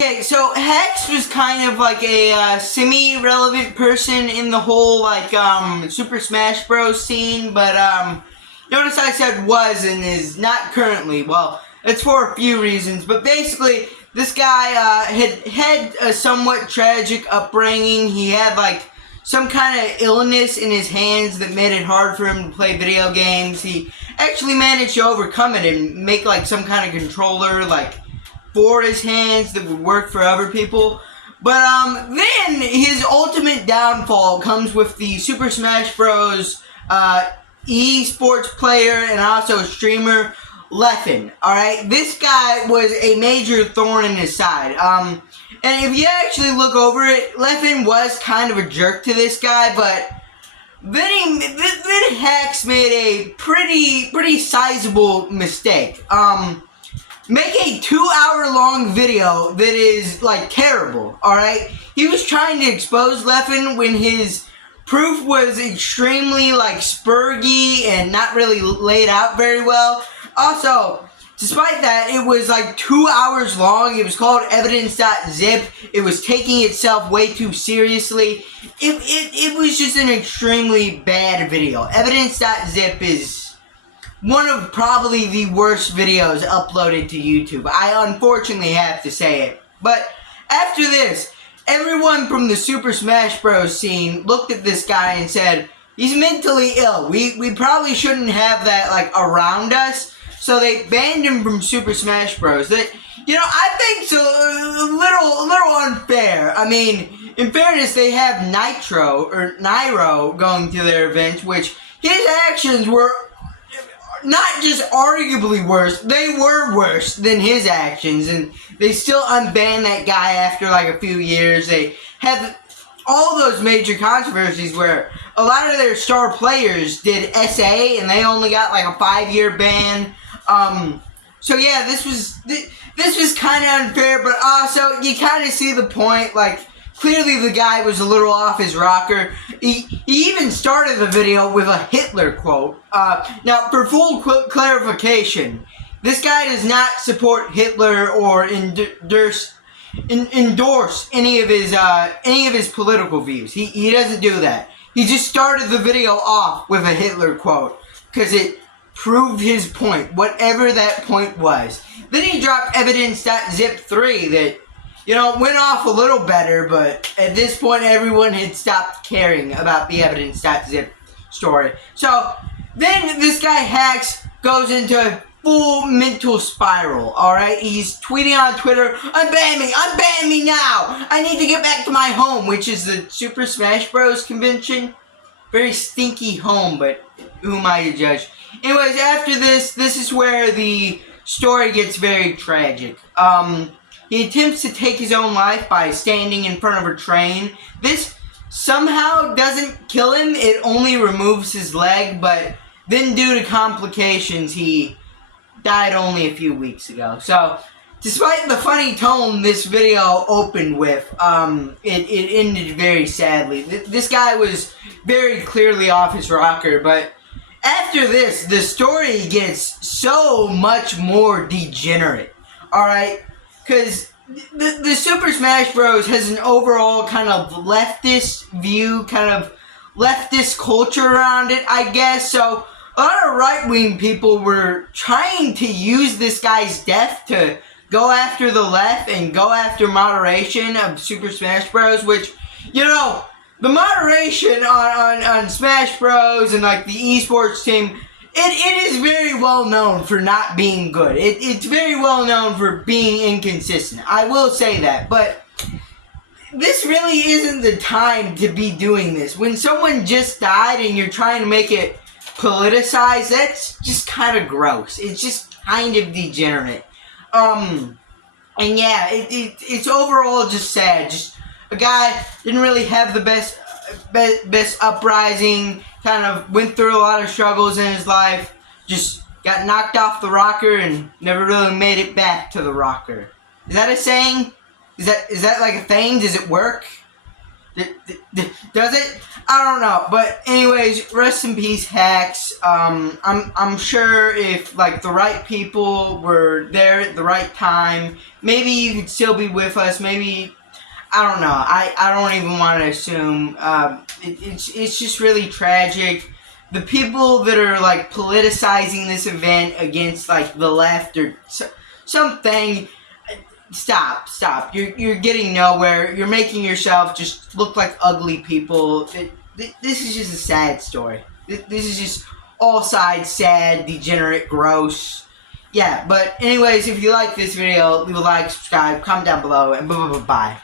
Okay, so Hex was kind of like a semi-relevant person in the whole Super Smash Bros. Scene, but notice I said was and is not currently. Well, it's for a few reasons, but basically this guy had a somewhat tragic upbringing. He had some kind of illness in his hands that made it hard for him to play video games. He actually managed to overcome it and make some kind of controller for his hands that would work for other people. But then his ultimate downfall comes with the Super Smash Bros. Esports player and also streamer Leffen. Alright, this guy was a major thorn in his side. And if you actually look over it, Leffen was kind of a jerk to this guy, but then Hex made a pretty sizable mistake. Make a 2-hour-long video that is, terrible, alright? He was trying to expose Leffen when his proof was extremely, spurgy and not really laid out very well. Also, despite that, it was, 2 hours long. It was called evidence.zip. It was taking itself way too seriously. It was just an extremely bad video. Evidence.zip is one of probably the worst videos uploaded to YouTube. I unfortunately have to say it. But after this, everyone from the Super Smash Bros. Scene looked at this guy and said, he's mentally ill. We probably shouldn't have that around us. So they banned him from Super Smash Bros. That, I think it's a little unfair. I mean, in fairness, they have Nairo going to their events, which his actions were not just arguably worse, they were worse than his actions, and they still unbanned that guy after a few years. They had all those major controversies where a lot of their star players did SA and they only got a 5-year ban. So yeah, this was kind of unfair, but also you kind of see the point. Clearly the guy was a little off his rocker. He even started the video with a Hitler quote. Now, for full clarification, this guy does not support Hitler or endorse any of his political views. He doesn't do that. He just started the video off with a Hitler quote because it proved his point, whatever that point was. Then he dropped evidence.zip 3 that went off a little better, but at this point everyone had stopped caring about the evidence.zip story. So then this guy Hex goes into a full mental spiral, alright? He's tweeting on Twitter, unban me now! I need to get back to my home, which is the Super Smash Bros. Convention. Very stinky home, but who am I to judge? Anyways, after this is where the story gets very tragic. He attempts to take his own life by standing in front of a train. This somehow doesn't kill him, it only removes his leg, but then due to complications, he died only a few weeks ago. So, despite the funny tone this video opened with, it ended very sadly. This guy was very clearly off his rocker, but after this, the story gets so much more degenerate, alright? Because the Super Smash Bros. Has an overall kind of leftist view, kind of leftist culture around it, I guess. So a lot of right-wing people were trying to use this guy's death to go after the left and go after moderation of Super Smash Bros. Which, the moderation on Smash Bros. And the esports team, it is very well known for not being good. It's very well known for being inconsistent. I will say that, but this really isn't the time to be doing this. When someone just died and you're trying to make it politicized, that's just kind of gross. It's just kind of degenerate. And yeah, it's overall just sad. Just a guy didn't really have the best uprising, kind of went through a lot of struggles in his life, just got knocked off the rocker and never really made it back to the rocker. Is that a saying? Is that a thing? Does it work? Does it? I don't know. But anyways, rest in peace, Hacks. I'm sure if like the right people were there at the right time, maybe you could still be with us. Maybe I don't know. I don't even want to assume. It's just really tragic. The people that are like politicizing this event against like the left or something. Stop. You're getting nowhere. You're making yourself just look like ugly people. This is just a sad story. This is just all sides sad, degenerate, gross. Yeah, but anyways, if you like this video, leave a like, subscribe, comment down below, and bye.